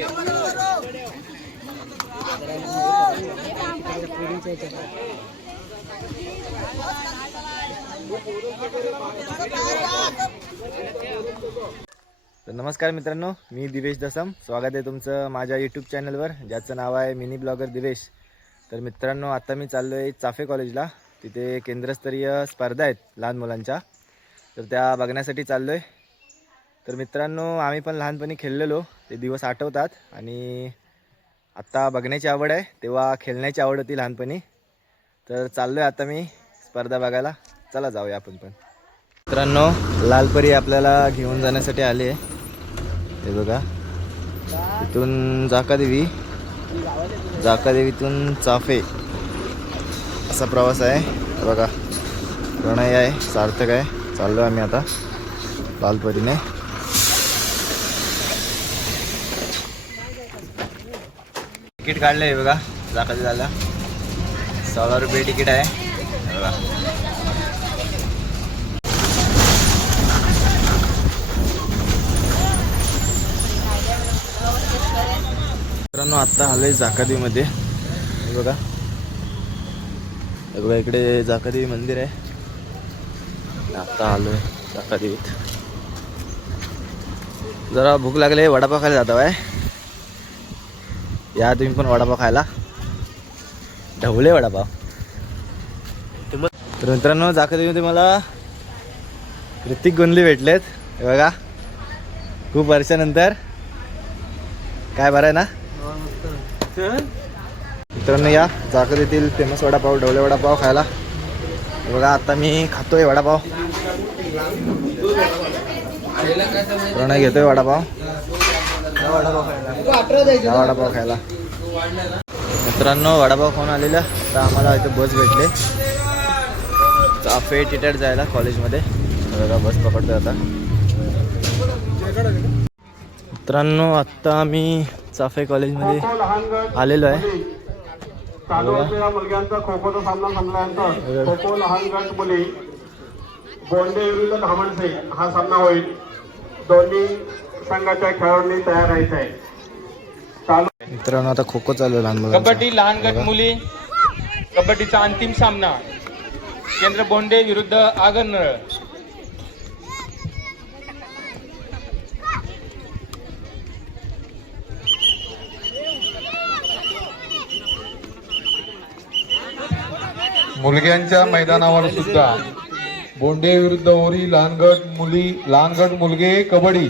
तर नमस्कार मित्रांनो, मी दिवेश दसम. स्वागत आहे तुमचं माझ्या यूट्यूब चॅनलवर, ज्याचं नाव आहे मिनी ब्लॉगर दिवेश. तर मित्रांनो, आता मी चाललो आहे चाफे कॉलेजला. तिथे केंद्रस्तरीय स्पर्धा आहेत लहान मुलांच्या, तर त्या बघण्यासाठी चाललो आहे. तर मित्रांनो, आम्ही पण लहानपणी खेळलेलो, ते दिवस आठवतात. आणि आत्ता बघण्याची आवड आहे, तेव्हा खेळण्याची आवड होती लहानपणी. तर चाललो आहे आता मी स्पर्धा बघायला. चला जाऊया आपण पण. मित्रांनो, लालपरी आपल्याला घेऊन जाण्यासाठी आले आहे. हे बघा, इथून जाकादेवीतून चाफे असा प्रवास आहे. बघा, प्रणय आहे, सार्थक आहे. चाललो आम्ही आता लालपरीने. तिकीट काढलं आहे बघा, जाकादेवी झाला 16 रुपये तिकीट आहे. बघा, मित्रांनो, आत्ता आलो आहे जाकादेवीमध्ये. हे बघा, इकडे जाकादेवी मंदिर आहे. आत्ता आलो आहे जाकादेवीत. जरा भूक लागली, वडापाव खायला जातो आहे. या तुम्ही पण वडापाव खायला, ढवळे वडापाव. तर मित्रांनो, जाकादेवीमध्ये मला ऋतिक गोंधली भेटलेत. हे बघा, खूप वर्षानंतर. काय बरं आहे ना मित्रांनो? या जाकादेवीतील फेमस वडापाव, ढवळे वडापाव खायला. बघा, आता मी खातोय वडापाव. प्रणय घेतोय वडापाव खायला. मित्रांनो, वडापाव खाऊन आलेला. तर आम्हाला इथे बस भेटले चाफे टिटर जायला कॉलेजमध्ये. बघा, बस पकडतोय आता. मित्रांनो, आत्ता आम्ही चाफे कॉलेजमध्ये आलेलो आहे. चालू असलेल्या मुलग्यांचा खो खोचा सामना संपल्यानंतर खो खो लहान गट मुली बोंडे विरुद्ध धामणसे हा सामना होईल. दोन्ही संघाच्या खेळाडूंनी तयार राहायचं आहे. मित्रांनो, आता खो खो चालू आहे लहान मुलांचा. कबड्डी लहान गट मुली कबड्डीचा अंतिम सामना, केंद्र बोंडे विरुद्ध आगरनळ. मुलग्यांच्या मैदानावर सुद्धा बोंडे विरुद्ध ओरी लहान गट मुली, लहान गट मुलगे कबड्डी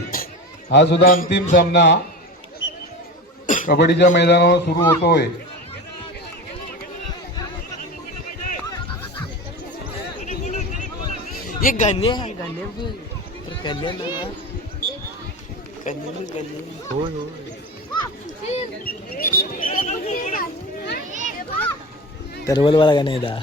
हा सुद्धा अंतिम सामना कबड्डीच्या मैदानावर सुरू होतोय. तरवलवाला गाणे दा.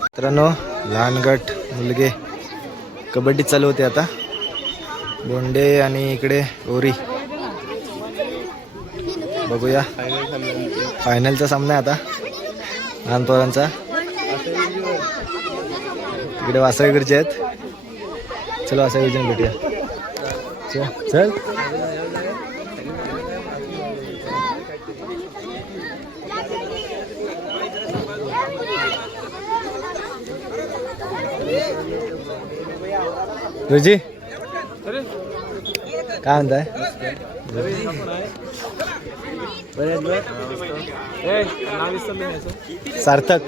मित्रांनो, लहान गट मुलगे कबड्डी चालू होते आता. बोंडे आणि इकडे ओरी. बघूया, फायनलचा सामना आहे आता लहान पोरांचा. इकडे वासळीकडचे आहेत. चलो वासळीकडचे भेटूया. चल. रुजी, काय म्हणताय? सार्थक.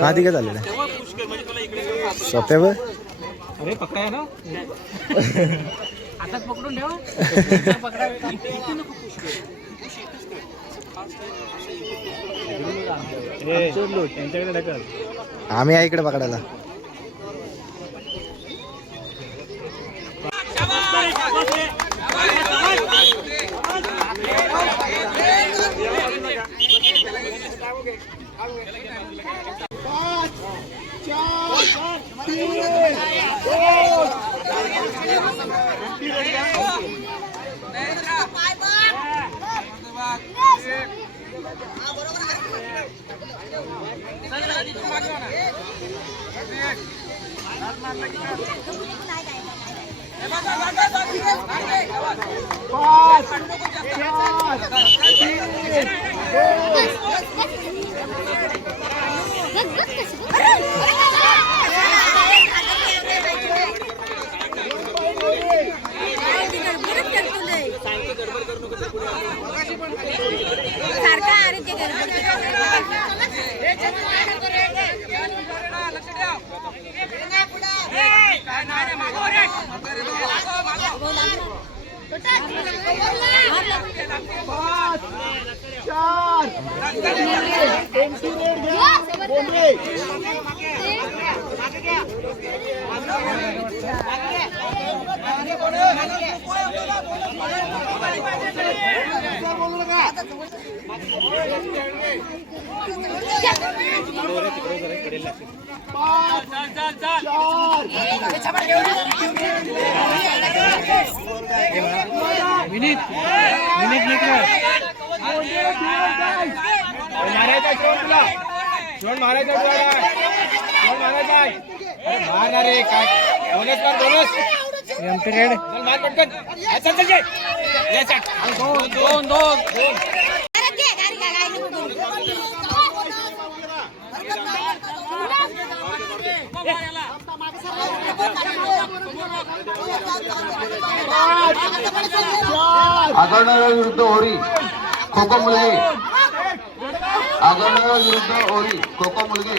हा, ठीक आहे, चालेल. सोप्यावर अरे पकडाय ना, आता पकडून ठेव. आम्ही आहे इकडे पकडायला. आगरनगर विरुद्ध ओरी खो खो मुलगे आगरनगर विरुद्ध ओरी खो खो मुलगे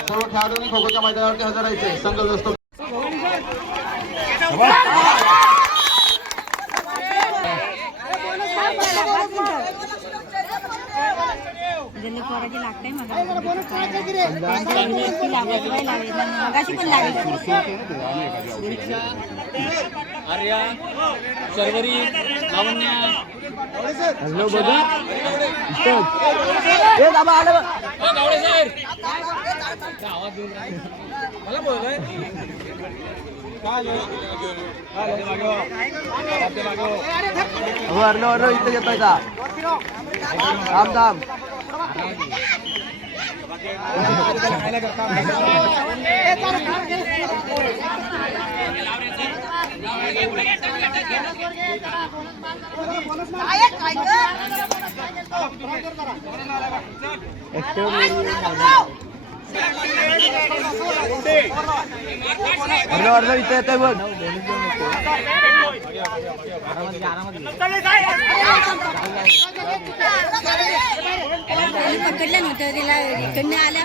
सर्व खेळाडूंनी खो खोच्या मैदानावरती हजर राहायचे संघ व्यवस्थापन जल्ली पोराची लागते मगाशी पण लागली आर्या सर्वरी लावण्या इथं येतोय का थांब थांब अर्ध इथे येतोय बघ पकडलं नव्हतं तिला इकडनं आल्या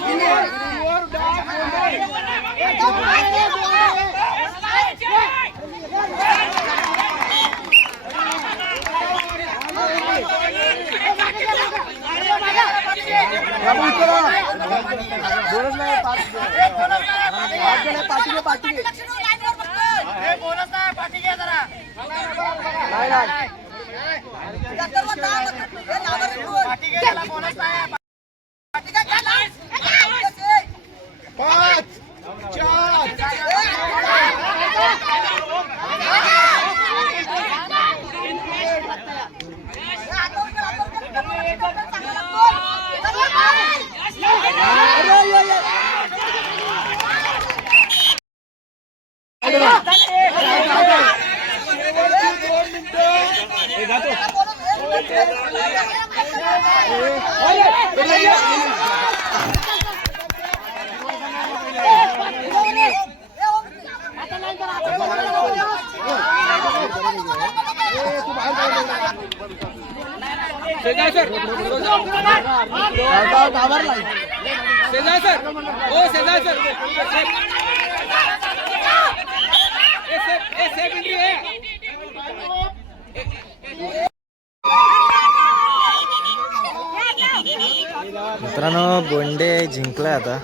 मित्रांनो बोंडे जिंकलाय आता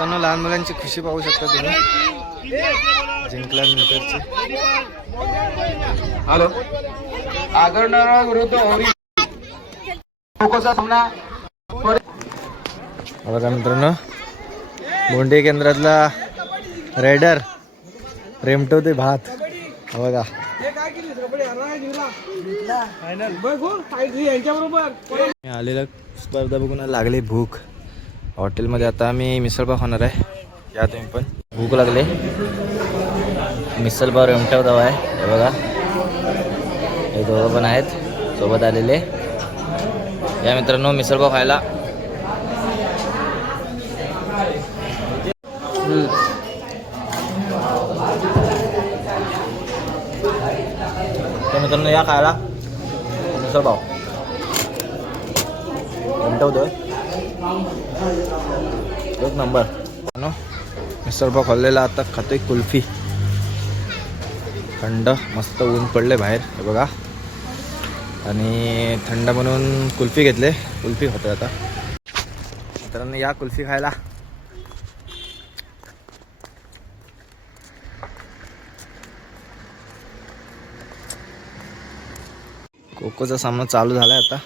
मित्रांनो लहान मुलांची खुशी पाहू शकता तुम्ही जिंकल्यानंतरची. हॅलो आगरनाळा विरुद्ध होरी खो-खोचा सामना. बघा मित्रांनो बोंडे केंद्रातला रायडर रेमटवते भात. बघा मी आलेला स्पर्धा बघून लागली भूक. हॉटेलमध्ये आता आम्ही मिसळपाव खाणार आहे. या तुम्ही पण भूक लागले. मिसळपाव रेमटव दवा आहे हे बघा. हे दोघं पण आहेत सोबत आलेले. या मित्रांनो मिसळपाव खायला. तर मित्रांनो या खायला मिसळपाव रेमटवतो एक नंबर. मिसळपाव खाल्लेला. आता खातोय कुल्फी. थंड मस्त ऊन पडले बाहेर हे बघा. आणि थंड म्हणून कुल्फी घेतले. कुल्फी खातोय आता. मित्रांनो या कुल्फी खायला. कोकोचा सामना चालू झाला आहे आता.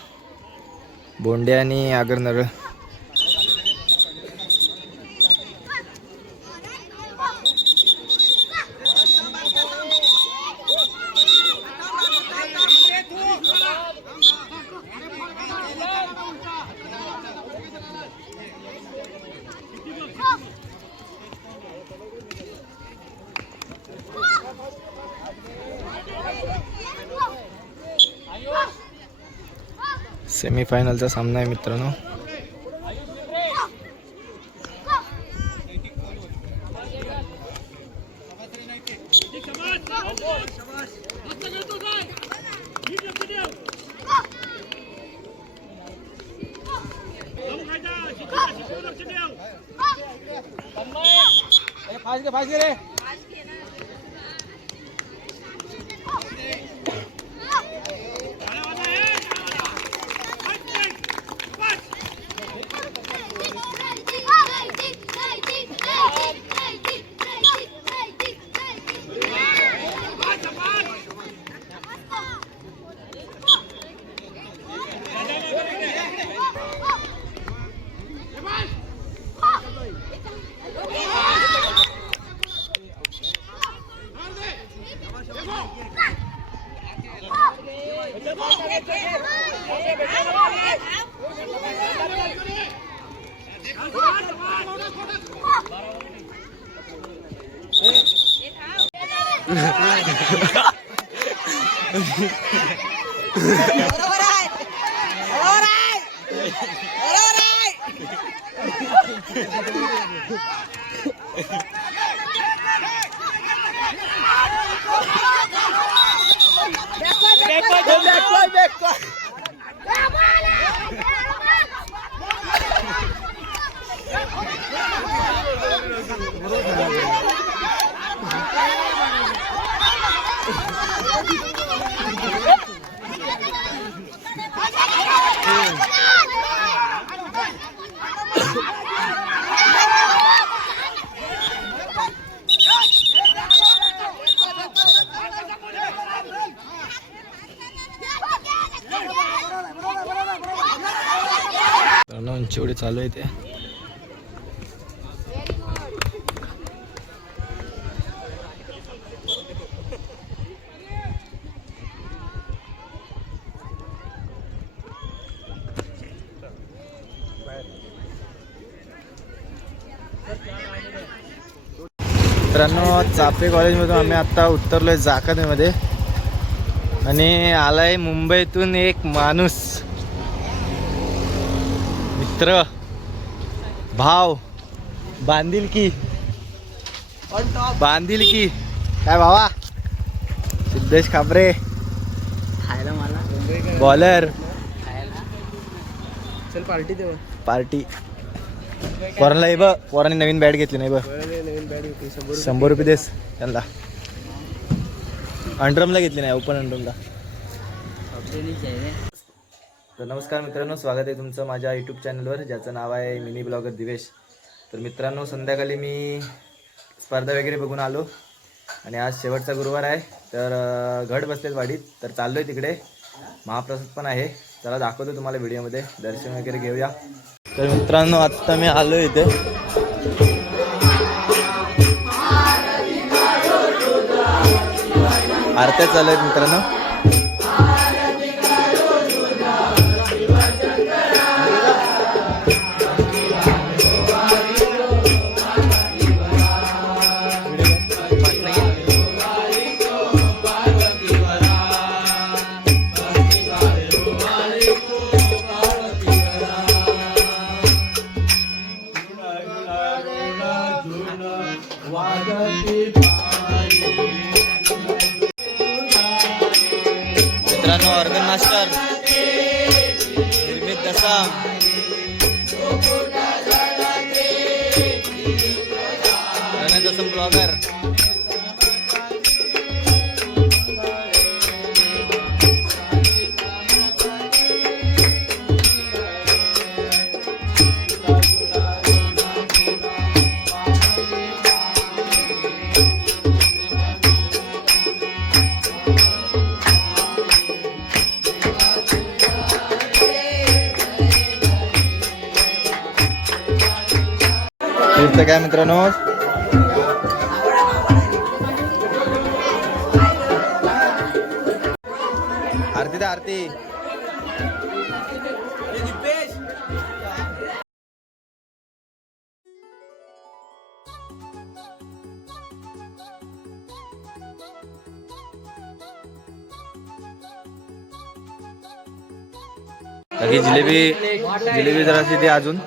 बोंडे आणि आगरनरळ. सेमीफायनलचा सामना आहे मित्रांनो. उंचीवडी चालू आहे ते. मित्रांनो चाफे कॉलेजमधून आम्ही आता उतरलोय जाकातीमध्ये. आणि आलाय मुंबईतून एक माणूस, मित्र, भाव, बांधिलकी काय भावा. सिद्धेश खापरे बॉलर. चल पार्टी दे. पार्टी पोरांना ये. पोरांनी नवीन बॅट घेतली नाही. 100 रुपये देस त्यांना. अंडरमला घेतली नाही, ओपन अंडरमला. तर नमस्कार मित्रांनो, स्वागत आहे तुमचं माझ्या यूट्यूब चॅनलवर ज्याचं नाव आहे मिनी ब्लॉगर दिवेश. तर मित्रांनो संध्याकाळी मी स्पर्धा वगैरे बघून आलो आणि आज शेवटचा गुरुवार आहे तर घट बसलेत वाडीत तर चाललो आहे तिकडे. महाप्रसाद पण आहे, चला दाखवतो तुम्हाला व्हिडिओमध्ये, दर्शन वगैरे घेऊया. तर मित्रांनो आत्ता मी आलो इथे. आरत्या चालू आहेत मित्रांनो. मित्रांनो ऑर्गन मास्टर निर्मित दसाम, दसम ब्लॉगर. तीर्थ काय मित्रांनो, आरती तर आरती. बाकी जिलेबी जराशी दे अजून.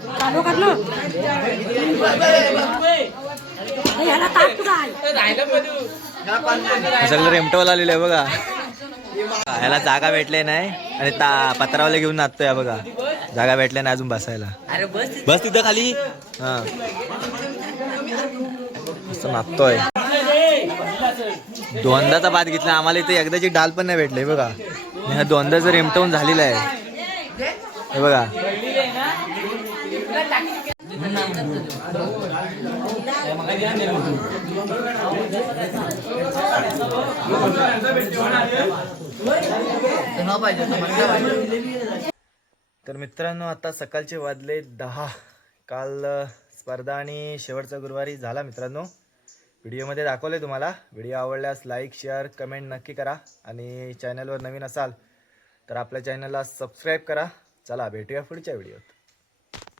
सगळं रेमटवला आलेलं आहे बघा. ह्याला जागा भेटले नाही आणि पत्रावले घेऊन नाचतोय बघा. जागा भेटल्या नाही अजून बसायला. बस तिथं खाली. हा असं नाचतोय. दोनदाचा भात घेतला आम्हाला इथे, एकदाची डाल पण नाही भेटली बघा. ह्या दोनदाचं रेमटवून झालेलं आहे हे बघा. तर मित्रांनो आता सकाळचे वाजले 10. काल स्पर्धा आणि शेवटचा गुरुवारी झाला मित्रांनो. व्हिडिओमध्ये दाखवले तुम्हाला. व्हिडिओ आवडल्यास लाईक शेअर कमेंट नक्की करा आणि चॅनलवर नवीन असाल तर आपल्या चॅनलला सबस्क्राईब करा. चला भेटूया पुढच्या व्हिडिओत.